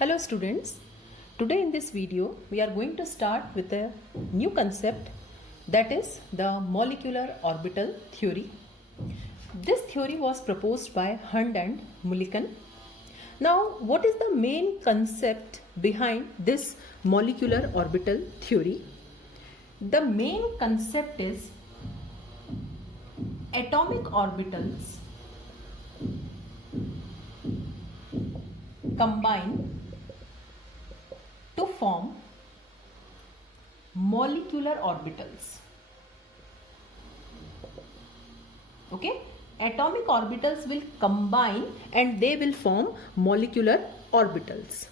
Hello students, today in this video we are going to start with a new concept, that is the molecular orbital theory. This theory was proposed by Hund and Mulliken. Now what is the main concept behind this molecular orbital theory? The main concept is atomic orbitals combine to form molecular orbitals. Okay, atomic orbitals will combine and they will form molecular orbitals.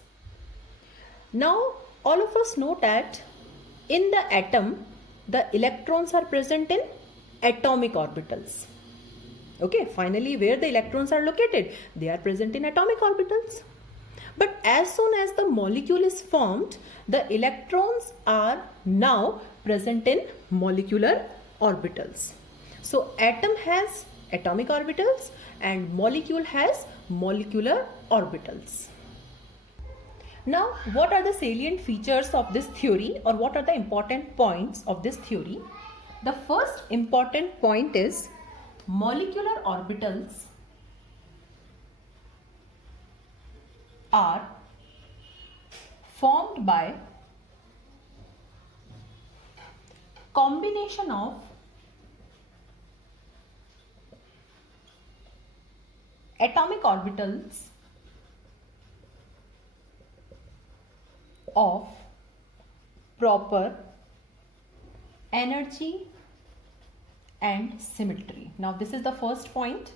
Now all of us know that in the atom the electrons are present in atomic orbitals. Okay, finally where the electrons are located, they are present in atomic orbitals. But as soon as the molecule is formed, the electrons are now present in molecular orbitals. So atom has atomic orbitals and molecule has molecular orbitals. Now what are the salient features of this theory, or what are the important points of this theory? The first important point is molecular orbitals are formed by combination of atomic orbitals of proper energy and symmetry. Now this is the first point,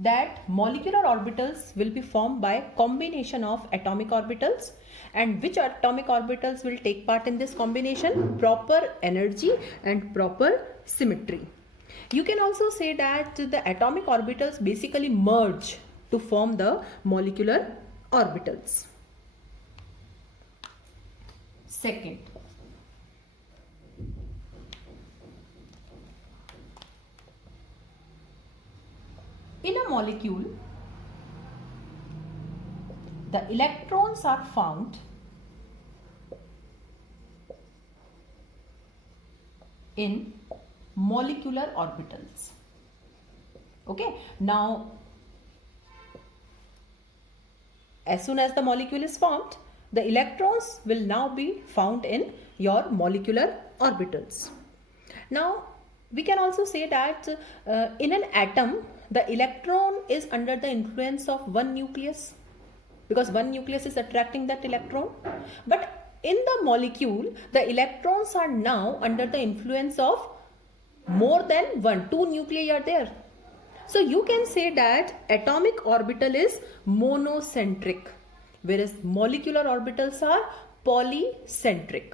that molecular orbitals will be formed by combination of atomic orbitals, and which atomic orbitals will take part in this combination? Proper energy and proper symmetry. You can also say that the atomic orbitals basically merge to form the molecular orbitals. Second, in a molecule, the electrons are found in molecular orbitals. Okay, now as soon as the molecule is formed, the electrons will now be found in your molecular orbitals. Now we can also say that in an atom, the electron is under the influence of one nucleus, because one nucleus is attracting that electron. But in the molecule, the electrons are now under the influence of more than one, two nuclei are there. So you can say that atomic orbital is monocentric, whereas molecular orbitals are polycentric.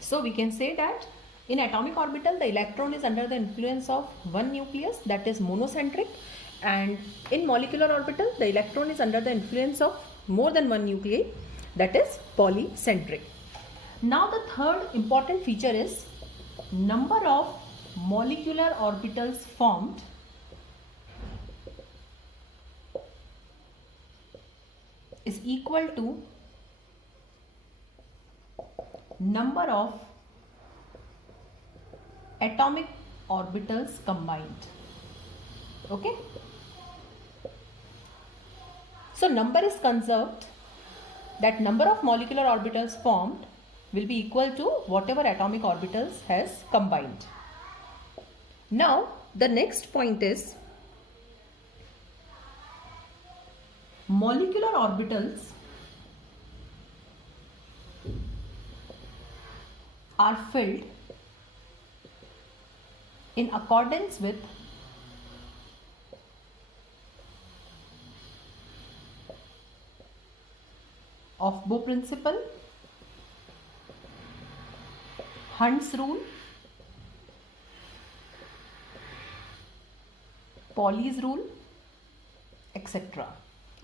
So we can say that in atomic orbital, the electron is under the influence of one nucleus, that is monocentric, and in molecular orbital, the electron is under the influence of more than one nuclei, that is polycentric. Now the third important feature is number of molecular orbitals formed is equal to number of atomic orbitals combined. Okay, so number is conserved, that number of molecular orbitals formed will be equal to whatever atomic orbitals has combined. Now the next point is molecular orbitals are filled in accordance with Aufbau principle, Hund's rule, Pauli's rule, etc.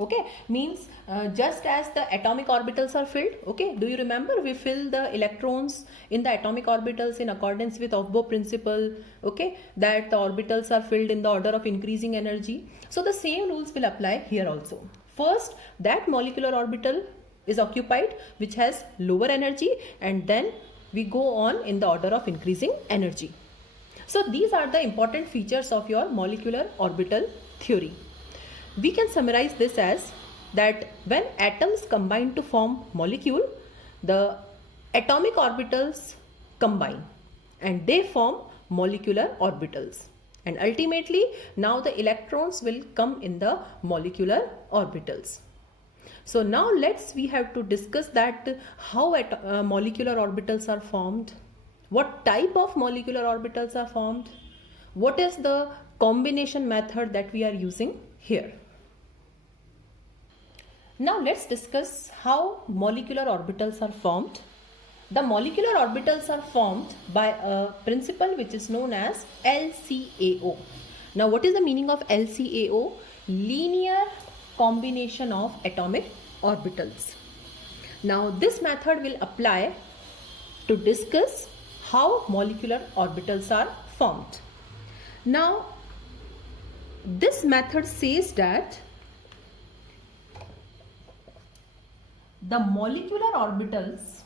Okay, means just as the atomic orbitals are filled, okay, do you remember we fill the electrons in the atomic orbitals in accordance with Aufbau principle, okay, that the orbitals are filled in the order of increasing energy. So the same rules will apply here also. First, that molecular orbital is occupied which has lower energy, and then we go on in the order of increasing energy. So these are the important features of your molecular orbital theory. We can summarize this as that when atoms combine to form molecule, the atomic orbitals combine and they form molecular orbitals, and ultimately now the electrons will come in the molecular orbitals. So now we have to discuss that how molecular orbitals are formed, what type of molecular orbitals are formed, what is the combination method that we are using here. Now let's discuss how molecular orbitals are formed. The molecular orbitals are formed by a principle which is known as LCAO. Now what is the meaning of LCAO? Linear combination of atomic orbitals. Now this method will apply to discuss how molecular orbitals are formed. Now this method says that the molecular orbitals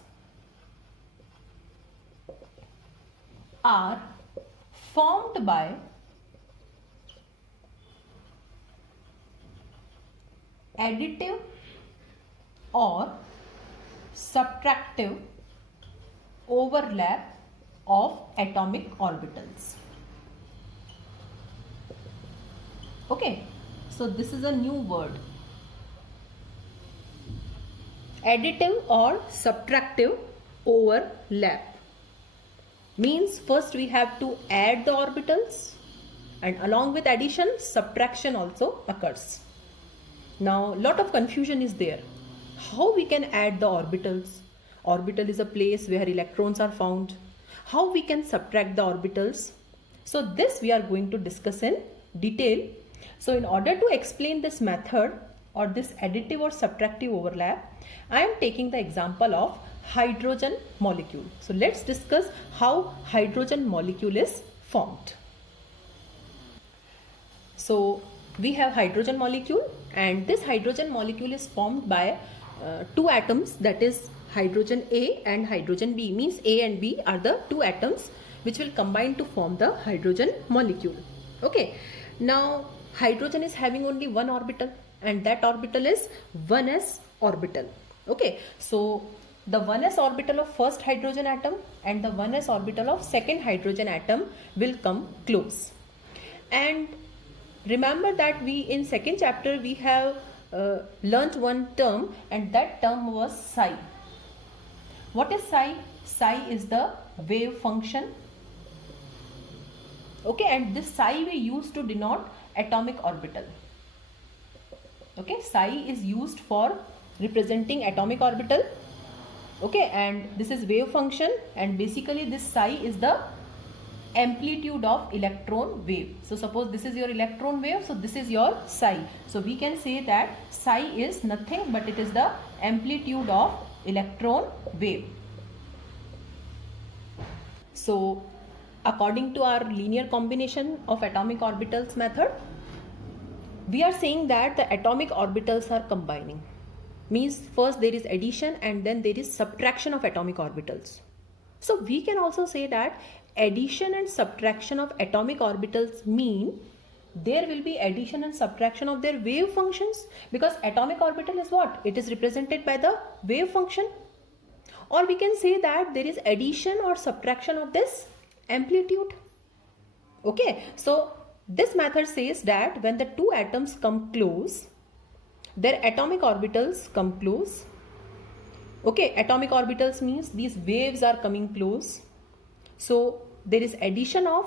are formed by additive or subtractive overlap of atomic orbitals. Okay, so this is a new word. Additive or subtractive overlap means first we have to add the orbitals, and along with addition, subtraction also occurs. Now lot of confusion is there. How we can add the orbitals? Orbital is a place where electrons are found. How we can subtract the orbitals? So this we are going to discuss in detail. So in order to explain this method or this additive or subtractive overlap, I am taking the example of hydrogen molecule. So let's discuss how hydrogen molecule is formed. So we have hydrogen molecule, and this hydrogen molecule is formed by two atoms, that is hydrogen A and hydrogen B. Means A and B are the two atoms which will combine to form the hydrogen molecule. Okay, now hydrogen is having only one orbital, and that orbital is 1s orbital. Okay, so the 1s orbital of first hydrogen atom and the 1s orbital of second hydrogen atom will come close. And remember that we in second chapter we have learnt one term, and that term was psi. What is psi? Psi is the wave function. Okay, and this psi we use to denote atomic orbital. Okay, psi is used for representing atomic orbital. Okay, and this is wave function, and basically this psi is the amplitude of electron wave. So suppose this is your electron wave, so this is your psi. So we can say that psi is nothing but it is the amplitude of electron wave. So according to our linear combination of atomic orbitals method, we are saying that the atomic orbitals are combining. Means first there is addition and then there is subtraction of atomic orbitals. So we can also say that addition and subtraction of atomic orbitals mean there will be addition and subtraction of their wave functions, because atomic orbital is what? It is represented by the wave function. Or we can say that there is addition or subtraction of this amplitude. Okay, so this method says that when the two atoms come close, their atomic orbitals come close. Okay, atomic orbitals means these waves are coming close. So there is addition of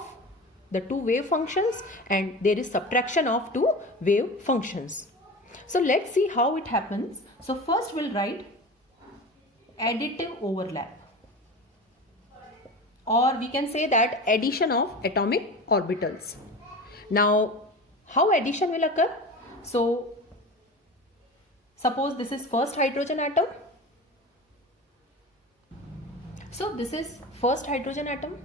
the two wave functions and there is subtraction of two wave functions. So let's see how it happens. So first we'll write additive overlap, or we can say that addition of atomic orbitals. Now how addition will occur? So suppose this is first hydrogen atom. So this is first hydrogen atom.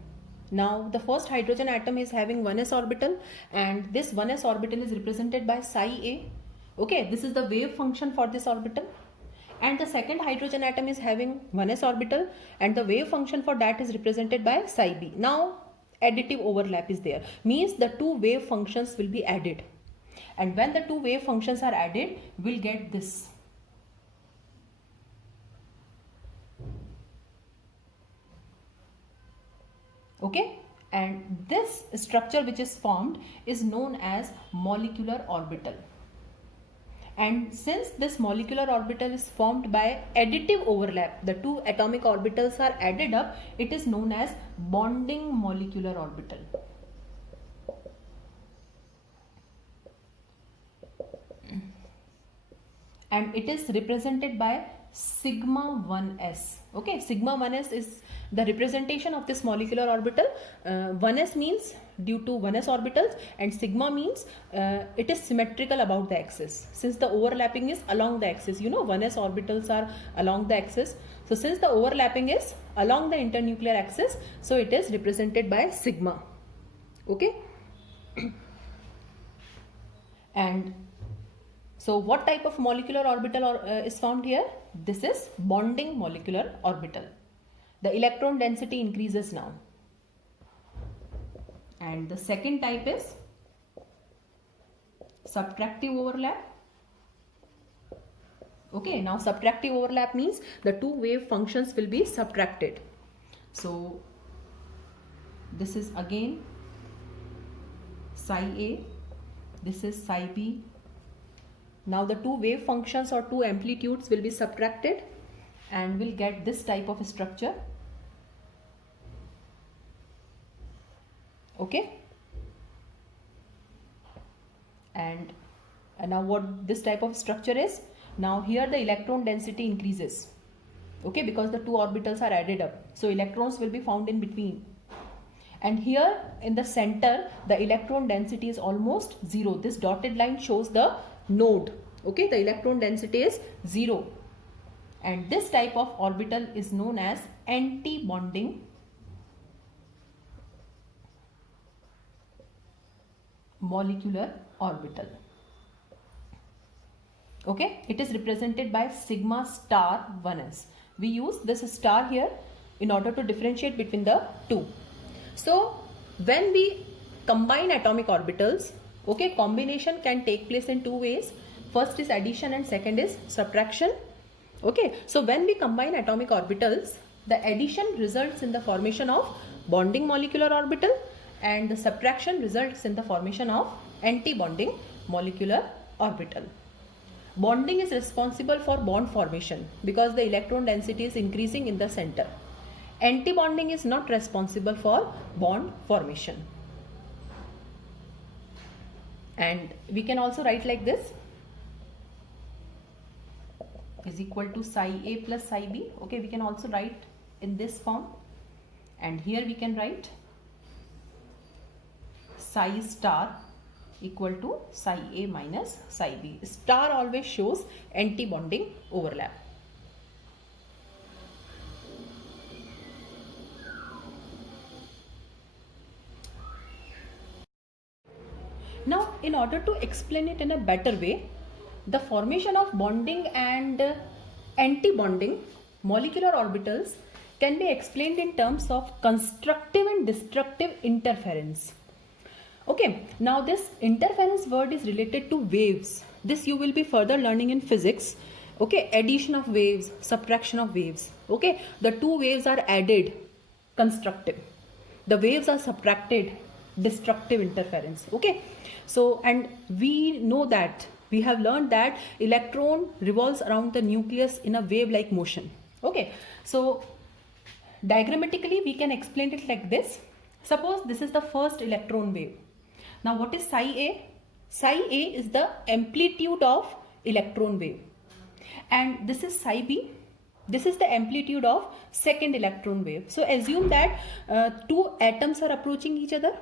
Now the first hydrogen atom is having 1s orbital, and this 1s orbital is represented by psi a. Okay, this is the wave function for this orbital. And the second hydrogen atom is having 1s orbital, and the wave function for that is represented by psi b. Now additive overlap is there, means the two wave functions will be added, and when the two wave functions are added, we'll get this. Okay, and this structure which is formed is known as molecular orbital. And since this molecular orbital is formed by additive overlap, the two atomic orbitals are added up, it is known as bonding molecular orbital. And it is represented by sigma 1s. Okay, sigma 1s is the representation of this molecular orbital. 1s means due to 1s orbitals, and sigma means it is symmetrical about the axis. Since the overlapping is along the axis, you know 1s orbitals are along the axis. So since the overlapping is along the internuclear axis, so it is represented by sigma. Okay. And so what type of molecular orbital is found here? This is bonding molecular orbital. The electron density increases now. And the second type is subtractive overlap. Okay, now subtractive overlap means the two wave functions will be subtracted. So this is again psi A, this is psi B. Now the two wave functions or two amplitudes will be subtracted, and we'll get this type of structure. Okay, and now what this type of structure is? Now here the electron density increases. Okay, because the two orbitals are added up, so electrons will be found in between. And here in the center, the electron density is almost zero. This dotted line shows the node. Okay, the electron density is 0, and this type of orbital is known as anti-bonding molecular orbital. Okay, it is represented by sigma star 1s. We use this star here in order to differentiate between the two. So when we combine atomic orbitals, okay, combination can take place in two ways. First is addition and second is subtraction. Okay, so when we combine atomic orbitals, the addition results in the formation of bonding molecular orbital, and the subtraction results in the formation of anti-bonding molecular orbital. Bonding is responsible for bond formation because the electron density is increasing in the center. Anti-bonding is not responsible for bond formation. And we can also write like this, is equal to psi A plus psi B. Okay, we can also write in this form, and here we can write psi star equal to psi A minus psi B. Star always shows anti-bonding overlap. Now, in order to explain it in a better way, the formation of bonding and anti-bonding molecular orbitals can be explained in terms of constructive and destructive interference. Okay, now this interference word is related to waves. This you will be further learning in physics. Okay, addition of waves, subtraction of waves. Okay, the two waves are added, constructive. The waves are subtracted, destructive interference. Okay, so and we know that we have learned that electron revolves around the nucleus in a wave-like motion. Okay, so diagrammatically we can explain it like this. Suppose this is the first electron wave. Now what is psi A? Psi A is the amplitude of electron wave, and this is psi B. This is the amplitude of second electron wave. So assume that two atoms are approaching each other.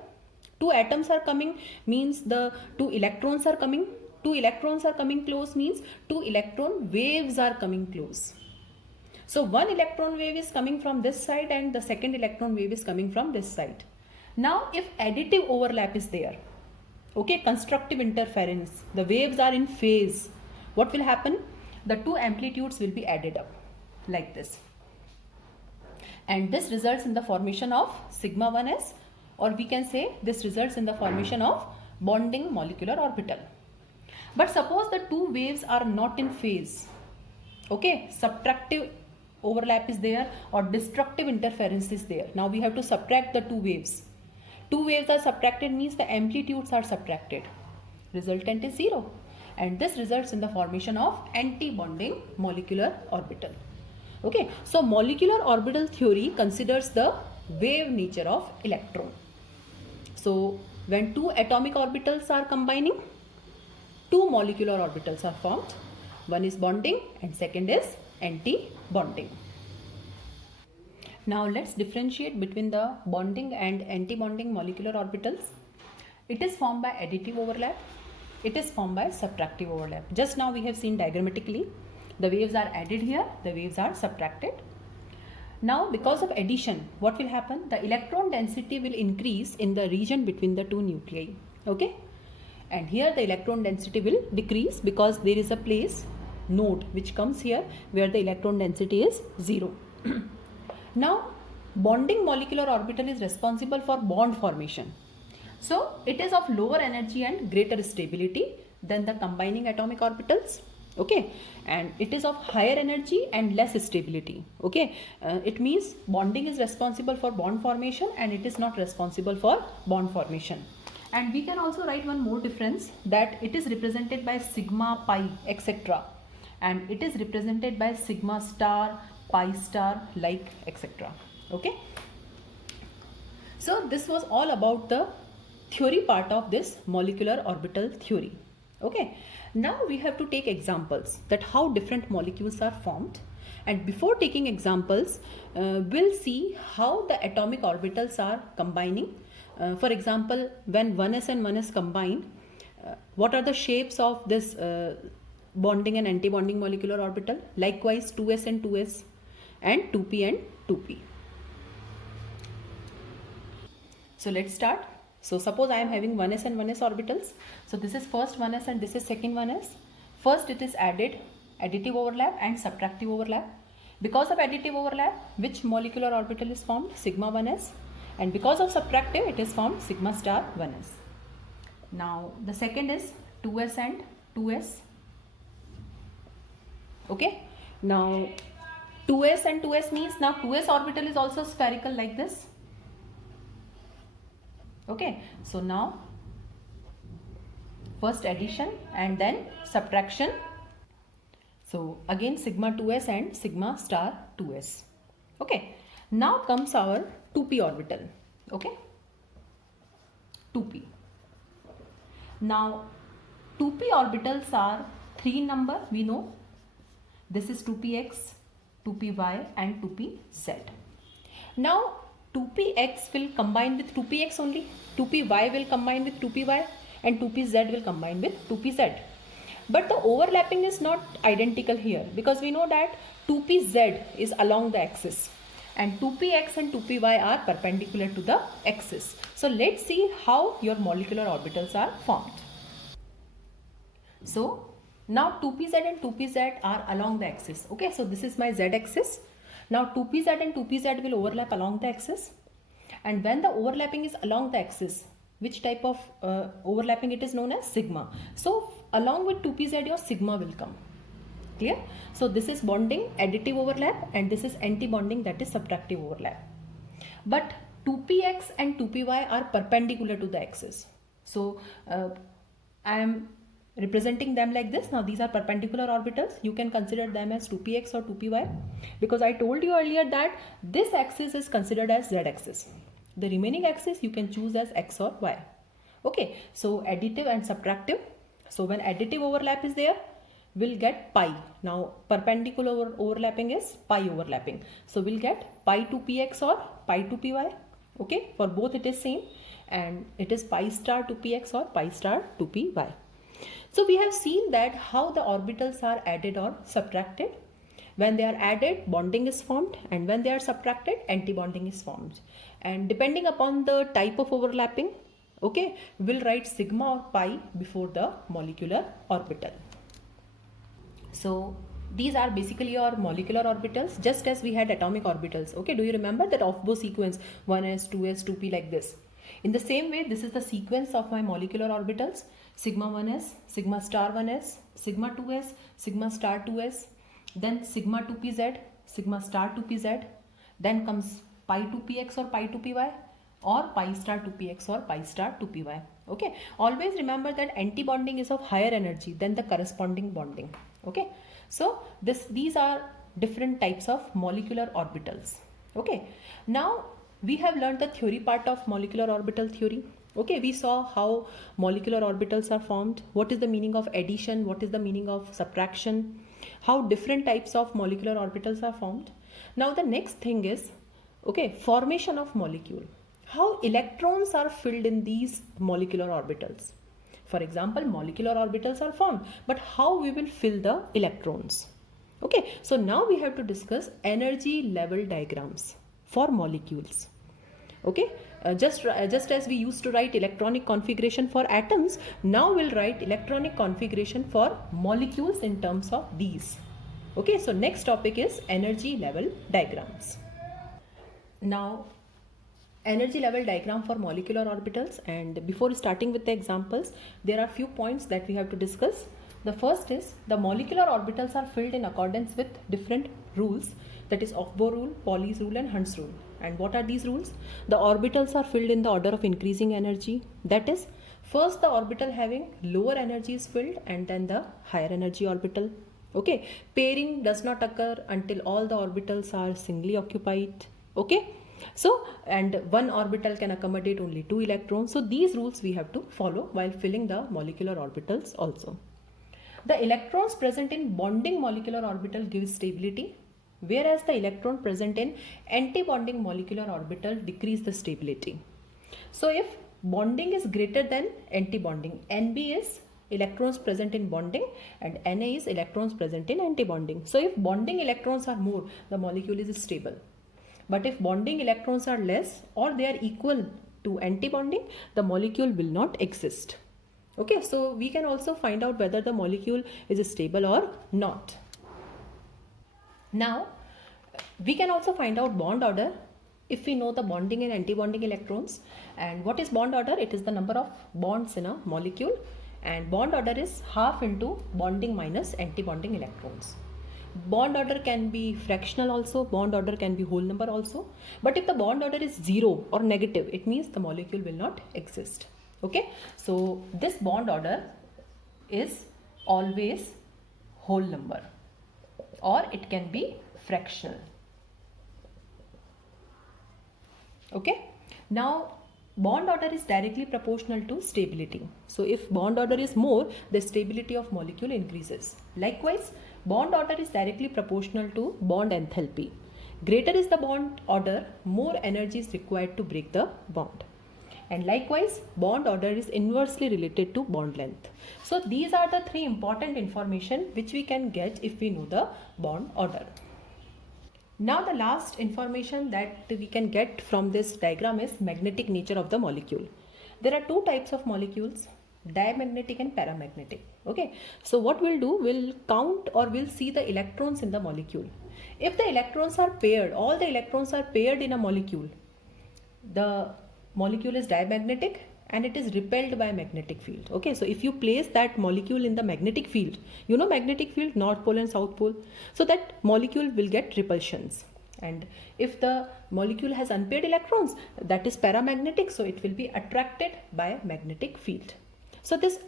Two atoms are coming means the two electrons are coming. Two electrons are coming close means two electron waves are coming close. So one electron wave is coming from this side and the second electron wave is coming from this side. Now if additive overlap is there, Okay, constructive interference. The waves are in phase. What will happen? The two amplitudes will be added up like this. And this results in the formation of sigma 1s, or we can say this results in the formation of bonding molecular orbital. But suppose the two waves are not in phase. Okay, subtractive overlap is there or destructive interference is there. Now we have to subtract the two waves. Two waves are subtracted means the amplitudes are subtracted. Resultant is 0. And this results in the formation of anti-bonding molecular orbital. Okay, so molecular orbital theory considers the wave nature of electron. So when two atomic orbitals are combining, two molecular orbitals are formed. One is bonding and second is anti-bonding. Now let's differentiate between the bonding and anti-bonding molecular orbitals. It is formed by additive overlap. It is formed by subtractive overlap. Just now we have seen diagrammatically. The waves are added here, the waves are subtracted. Now because of addition, what will happen? The electron density will increase in the region between the two nuclei. Okay? And here the electron density will decrease because there is a place, node, which comes here where the electron density is 0. Now bonding molecular orbital is responsible for bond formation. So it is of lower energy and greater stability than the combining atomic orbitals. Okay, and it is of higher energy and less stability. Okay, it means bonding is responsible for bond formation and it is not responsible for bond formation. And we can also write one more difference, that it is represented by sigma, pi, etc. And it is represented by sigma star, pi star, like etc. Okay. So this was all about the theory part of this molecular orbital theory. Okay. Now we have to take examples that how different molecules are formed. And before taking examples, we'll see how the atomic orbitals are combining. For example, when 1s and 1s combine, what are the shapes of this bonding and anti-bonding molecular orbital? Likewise 2s and 2s and 2p and 2p. So let's start. So suppose I am having 1s and 1s orbitals. So this is first 1s and this is second 1s. First it is added, additive overlap and subtractive overlap. Because of additive overlap, which molecular orbital is formed? Sigma 1s. And because of subtractive, it is formed sigma star 1s. Now the second is 2s and 2s. Okay. Now 2s and 2s means now 2s orbital is also spherical like this. Okay. So now first addition and then subtraction. So again sigma 2s and sigma star 2s. Okay. Now comes our 2p orbital. Okay. 2p. Now 2p orbitals are 3 in number, we know. This is 2px, 2py and 2pz. Now 2px will combine with 2px only, 2py will combine with 2py and 2pz will combine with 2pz. But the overlapping is not identical here because we know that 2pz is along the axis and 2px and 2py are perpendicular to the axis. So let's see how your molecular orbitals are formed. So now 2pz and 2pz are along the axis. Okay, so this is my z axis. Now 2pz and 2pz will overlap along the axis. And when the overlapping is along the axis, which type of overlapping it is known as? Sigma. So along with 2pz your sigma will come. Clear? So this is bonding, additive overlap, and this is anti-bonding, that is subtractive overlap. But 2px and 2py are perpendicular to the axis. So I am representing them like this. Now these are perpendicular orbitals. You can consider them as 2px or 2py because I told you earlier that this axis is considered as z axis. The remaining axis you can choose as x or y. Okay, so additive and subtractive. So when additive overlap is there, we'll get pi. Now perpendicular overlapping is pi overlapping. So we'll get pi 2px or pi 2py. Okay, for both it is same and it is pi star 2px or pi star 2py. So we have seen that how the orbitals are added or subtracted. When they are added, bonding is formed, and when they are subtracted, anti-bonding is formed. And depending upon the type of overlapping, okay, will write sigma or pi before the molecular orbital. So these are basically your molecular orbitals, just as we had atomic orbitals. Okay, do you remember that Aufbau sequence 1s, 2s, 2p, like this? In the same way, this is the sequence of my molecular orbitals: sigma 1s, sigma star 1s, sigma 2s, sigma star 2s, then sigma 2pz, sigma star 2pz, then comes pi 2px or pi 2py, or pi star 2px or pi star 2py. Okay, always remember that anti-bonding is of higher energy than the corresponding bonding. Okay, so these are different types of molecular orbitals. Okay, now we have learned the theory part of molecular orbital theory. Okay, we saw how molecular orbitals are formed, what is the meaning of addition, what is the meaning of subtraction, how different types of molecular orbitals are formed. Now the next thing is, okay, formation of molecule. How electrons are filled in these molecular orbitals. For example, molecular orbitals are formed, but how we will fill the electrons. Okay, so now we have to discuss energy level diagrams for molecules. Okay, just as we used to write electronic configuration for atoms, now we'll write electronic configuration for molecules in terms of these. Okay, so next topic is energy level diagrams. Now, energy level diagram for molecular orbitals, and before starting with the examples, there are few points that we have to discuss. The first is the molecular orbitals are filled in accordance with different rules, that is Aufbau rule, Pauli's rule and Hund's rule. And what are these rules? The orbitals are filled in the order of increasing energy, that is first the orbital having lower energy is filled and then the higher energy orbital. Okay, pairing does not occur until all the orbitals are singly occupied. Okay, so and one orbital can accommodate only 2 electrons. So these rules we have to follow while filling the molecular orbitals also. The electrons present in bonding molecular orbital give stability, whereas the electron present in anti-bonding molecular orbital decrease the stability. So if bonding is greater than anti-bonding, Nb is electrons present in bonding and Na is electrons present in anti-bonding. So if bonding electrons are more, the molecule is stable. But if bonding electrons are less or they are equal to anti-bonding, the molecule will not exist. Okay, so we can also find out whether the molecule is stable or not. Now, we can also find out bond order if we know the bonding and anti-bonding electrons. And what is bond order? It is the number of bonds in a molecule, and bond order is half into bonding minus anti-bonding electrons. Bond order can be fractional also, bond order can be whole number also. But if the bond order is 0 or negative, it means the molecule will not exist. Okay, so this bond order is always whole number or it can be fractional. Okay, now bond order is directly proportional to stability. So if bond order is more, the stability of molecule increases. Likewise, bond order is directly proportional to bond enthalpy. Greater is the bond order, more energy is required to break the bond. And likewise, bond order is inversely related to bond length. So these are the 3 important information which we can get if we know the bond order. Now the last information that we can get from this diagram is magnetic nature of the molecule. There are 2 types of molecules, diamagnetic and paramagnetic. Okay, so what we'll do, we'll count or we'll see the electrons in the molecule. If the electrons are paired, all the electrons are paired in a molecule, the molecule is diamagnetic and it is repelled by magnetic field. Okay, so if you place that molecule in the magnetic field, you know magnetic field, north pole and south pole, so that molecule will get repulsions. And if the molecule has unpaired electrons, that is paramagnetic, so it will be attracted by magnetic field. So this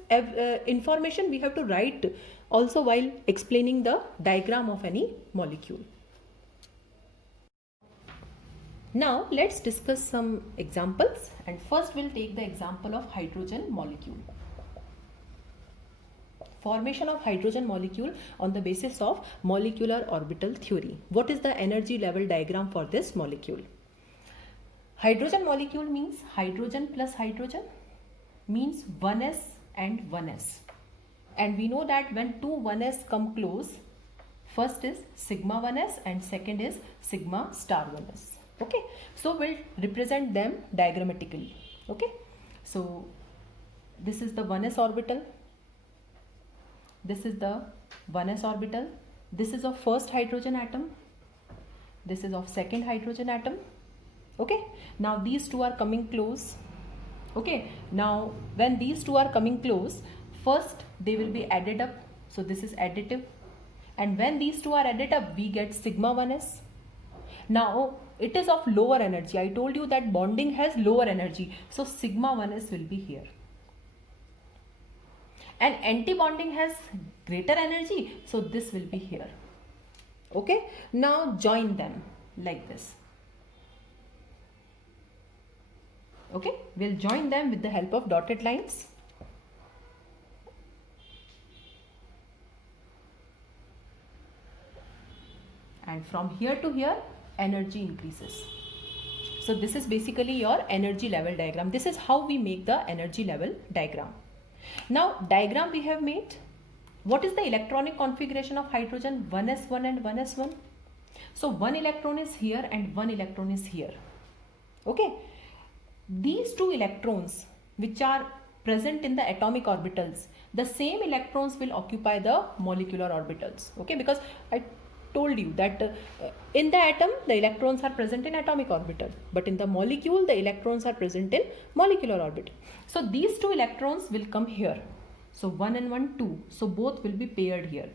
information we have to write also while explaining the diagram of any molecule. Now let's discuss some examples, and first we'll take the example of hydrogen molecule. Formation of hydrogen molecule on the basis of molecular orbital theory. What is the energy level diagram for this molecule? Hydrogen molecule means hydrogen plus hydrogen means 1s and 1s. And we know that when two 1s come close, first is sigma 1s and second is sigma star 1s. Okay, so we'll represent them diagrammatically. Okay, So this is the 1s orbital, this is the 1s orbital, this is of first hydrogen atom, this is of second hydrogen atom. Okay, now these two are coming close. Okay, now when these two are coming close, first they will be added up, so this is additive, and when these two are added up we get sigma 1s. Now it is of lower energy. I told you that bonding has lower energy, so sigma 1s will be here. And anti-bonding has greater energy, so this will be here. Okay, now join them like this. Okay, we'll join them with the help of dotted lines. And from here to here, energy increases. So this is basically your energy level diagram. This is how we make the energy level diagram. Now diagram we have made. What is the electronic configuration of hydrogen? 1s1 and 1s1. So one electron is here and one electron is here. Okay. These two electrons which are present in the atomic orbitals, the same electrons will occupy the molecular orbitals. Okay, because I told you that in the atom the electrons are present in atomic orbital, but in the molecule the electrons are present in molecular orbit. So these two electrons will come here. So 1 and 1, 2. So both will be paired here.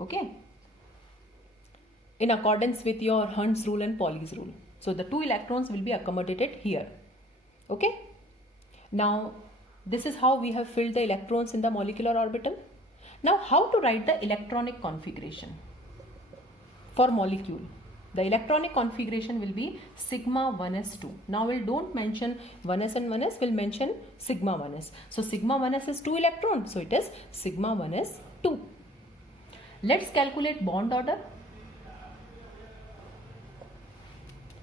Okay, in accordance with your Hund's rule and Pauli's rule. So the two electrons will be accommodated here. Okay, now this is how we have filled the electrons in the molecular orbital. Now how to write the electronic configuration for molecule? The electronic configuration will be sigma 1s2. Now we don't mention 1s and 1s, we'll mention sigma 1s. So sigma 1s is 2 electrons, so it is sigma 1s 2. Let's calculate bond order.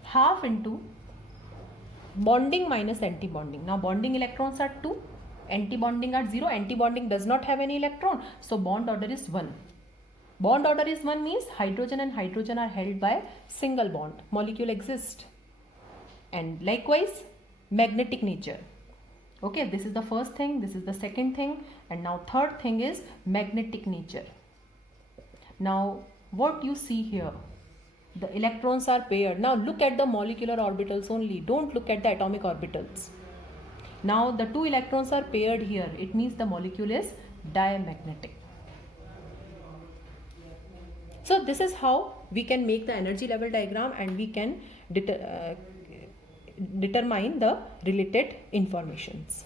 Half into bonding minus anti-bonding. Now bonding electrons are 2, anti-bonding are 0. Anti-bonding does not have any electron, so bond order is 1. Bond order is 1 means hydrogen and hydrogen are held by single bond. Molecule exists. And likewise magnetic nature. Okay, this is the first thing, this is the second thing, and now third thing is magnetic nature. Now what you see here, the electrons are paired. Now look at the molecular orbitals only, don't look at the atomic orbitals. Now the two electrons are paired here, it means the molecule is diamagnetic. So this is how we can make the energy level diagram, and we can determine the related informations.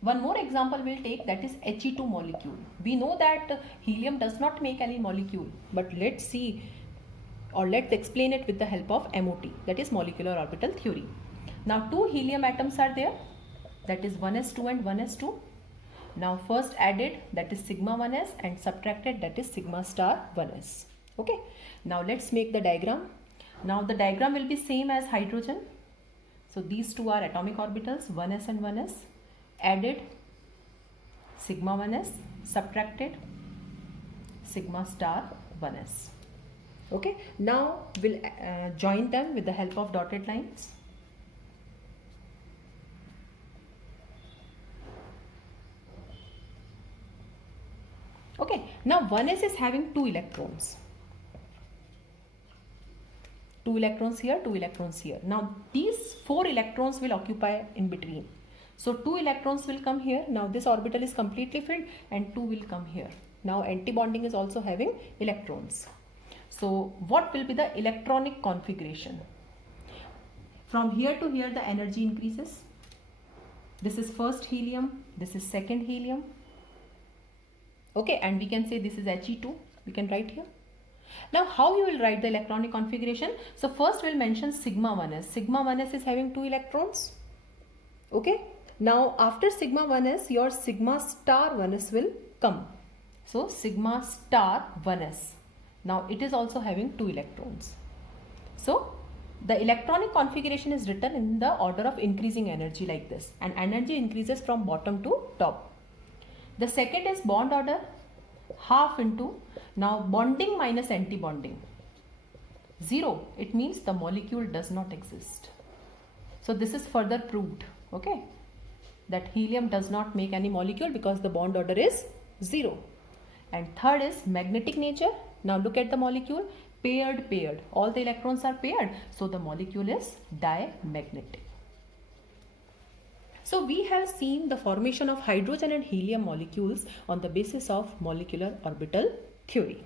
One more example we'll take, that is He2 molecule. We know that helium does not make any molecule, but let's see, or let's explain it with the help of MOT, that is molecular orbital theory. Now two helium atoms are there, that is 1s2 and 1s2. Now first added, that is sigma 1s, and subtracted, that is sigma star 1s. Okay, now let's make the diagram. Now the diagram will be same as hydrogen. So these two are atomic orbitals, 1s and 1s. Added sigma 1s, subtracted sigma star 1s. Okay, now we'll join them with the help of dotted lines. Okay, now 1s is having 2 electrons. 2 electrons here, 2 electrons here. Now these 4 electrons will occupy in between. So 2 electrons will come here. Now this orbital is completely filled and 2 will come here. Now anti-bonding is also having electrons. So what will be the electronic configuration? From here to here the energy increases. This is first helium, this is second helium. Okay, and we can say this is He2. We can write here. Now how you will write the electronic configuration? So first we'll mention sigma 1s. Sigma 1s is having 2 electrons. Okay. Now after sigma 1s, your sigma star 1s will come. So sigma star 1s. Now it is also having 2 electrons. So the electronic configuration is written in the order of increasing energy like this, and energy increases from bottom to top. The second is bond order, half into, now bonding minus anti-bonding, 0. It means the molecule does not exist. So this is further proved. Okay, that helium does not make any molecule because the bond order is 0. And third is magnetic nature. Now look at the molecule, paired. All the electrons are paired, so the molecule is diamagnetic. So we have seen the formation of hydrogen and helium molecules on the basis of molecular orbital theory.